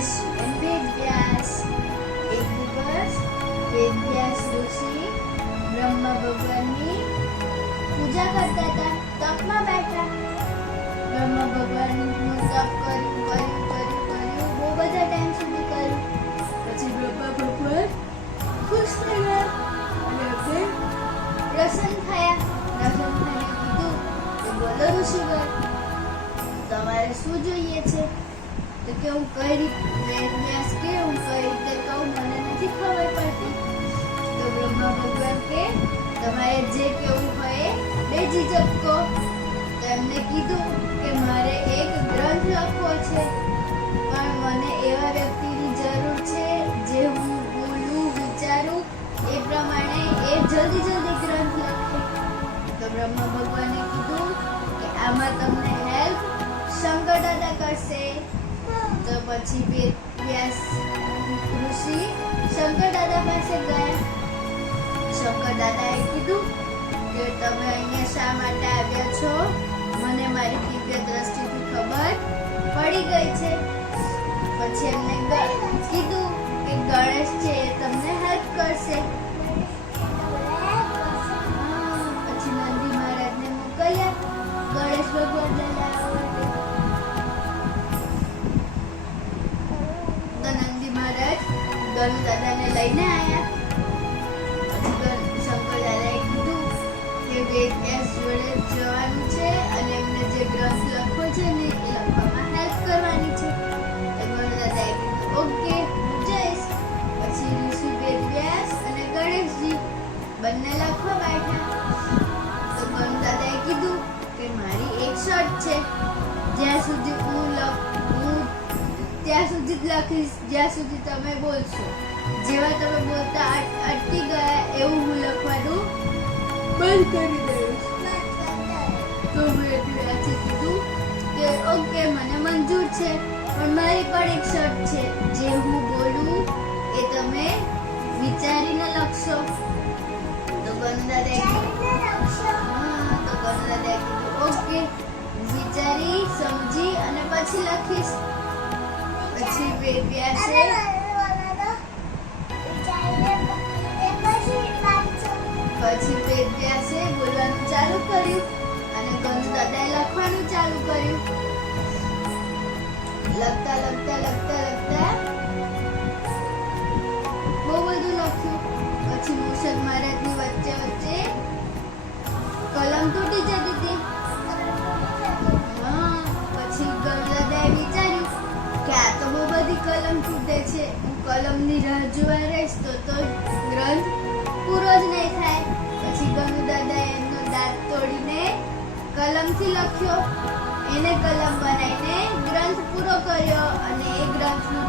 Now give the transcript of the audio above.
બેસ્યું અને વેદવ્યાસ. એક દિવસ વેદવ્યાસ ઋષિ બ્રહ્મા ભગવાનની પૂજા કરતા હતા. તપમાં બેઠા. બ્રહ્મા ભગવાનનું તપ કર્યું બહુ બધા ટાઈમ સુધી કર્યું. પછી બ્રહ્મા ભગવાન ખુશ થઈ ગયા અને એમને પ્રસન્ન થઈને કીધું કે બોલો ઋષિવર, તમારે શું જોઈએ છે? તો કે હું કઈ રીતે વ્યાસ કે હું કઈ રીતે કહું, મને નથી ખબર પડતી. તો બ્રહ્મા ભગવાન કે તમારે જે કેવું હોય બેઝિઝક કહો. તો એમને કીધું કે મારે એક ગ્રંથ લખવો છે, પણ મને એવા વ્યક્તિની જરૂર છે જે હું બોલું વિચારું એ પ્રમાણે એ જલ્દી ગ્રંથ લખે. તો બ્રહ્મા ભગવાને કીધું કે આમાં તમને હેલ્પ શંકર દાદા કરશે. તો પછી વેદવ્યાસ ઋષિ શંકર દાદા પાસે ગયા. શંકર દાદાએ કીધું કે તમે અહીંયા શા માટે આવ્યા છો? મને મારી દિવ્ય દ્રષ્ટિથી ખબર પડી ગઈ છે. પછી એમને કીધું કે ગણેશ છે એ તમને હેલ્પ કરશે. પછી નંદી મહારાજને મોકલ્યા ગણેશ ભગવાનને લાવવા માટે. તો નંદી મહારાજ ગણુ દાદાને લઈને આવ્યા. પછી શંકર દાદાએ કીધું કે વેદવ્યાસ જોડે જવાનું છે અને એમને જે ગ્રંથ લખવો છે ને એ લખવામાં હેલ્પ કરવાની છે. તો ગણુ દાદાએ કીધું ઓકે હું જઈશ. પછી ઋષિ વેદવ્યાસ અને ગણેશજી બંને લખવા બેઠા. તો ગણુ દાદાએ કીધું કે મારી એક શર્ત છે, જ્યાં સુધી હું ત્યાં સુધી જ લખીશ જ્યાં સુધી તમે બોલશો. જેવા તમે બોલતા અટકી ગયા એવું હું લખવાનું બંધ કરી દઈશ. તો વેદવ્યાસે કીધું કે ઓકે મને મંજૂર છે, પણ મારી પણ એક શર્ત છે, જે હું બોલું એ તમે વિચારીને લખશો. તો ગણુ દાદાએ કીધું ઓકે વિચારી સમજી અને પછી લખીશ. પછી વેદવ્યાસે બોલવાનું ચાલુ કર્યું અને ગણુ દાદાએ લખવાનું ચાલુ કર્યું. લખતા બહુ બધું લખ્યું. પછી મૂષક મહારાજની વચ્ચે કલમ તૂટી જતી હતી. પછી ગણુ દાદાએ વિચાર્યું કે આ તો બહુ બધી કલમ તૂટે છે, હું કલમની રાહ જોવા રહીશ તો ગ્રંથ પૂરો જ નહીં થાય. પછી ગણુ દાદાએ એમનો દાંત તોડીને કલમથી લખ્યો, એને કલમ બનાવીને ગ્રંથ પૂરો કર્યો અને એ ગ્રંથનું